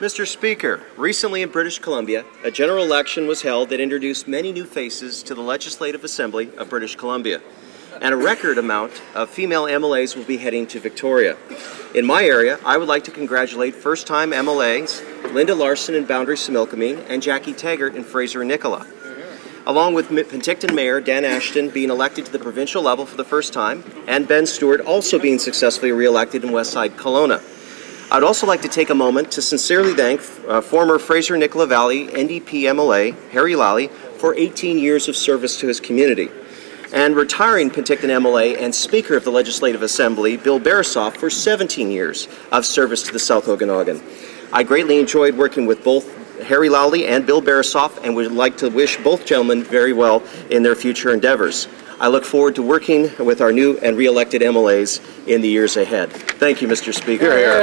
Mr. Speaker, recently in British Columbia, a general election was held that introduced many new faces to the Legislative Assembly of British Columbia, and a record amount of female MLAs will be heading to Victoria. In my area, I would like to congratulate first-time MLAs Linda Larson in Boundary-Similkameen and Jackie Taggart in Fraser-Nicola, along with Penticton Mayor Dan Ashton being elected to the provincial level for the first time, and Ben Stewart also being successfully re-elected in Westside Kelowna. I'd also like to take a moment to sincerely thank former Fraser-Nicola Valley NDP MLA Harry Lally for 18 years of service to his community, and retiring Penticton MLA and Speaker of the Legislative Assembly Bill Barasoff for 17 years of service to the South Okanagan. I greatly enjoyed working with both Harry Lally and Bill Barasoff and would like to wish both gentlemen very well in their future endeavors. I look forward to working with our new and re-elected MLAs in the years ahead. Thank you, Mr. Speaker.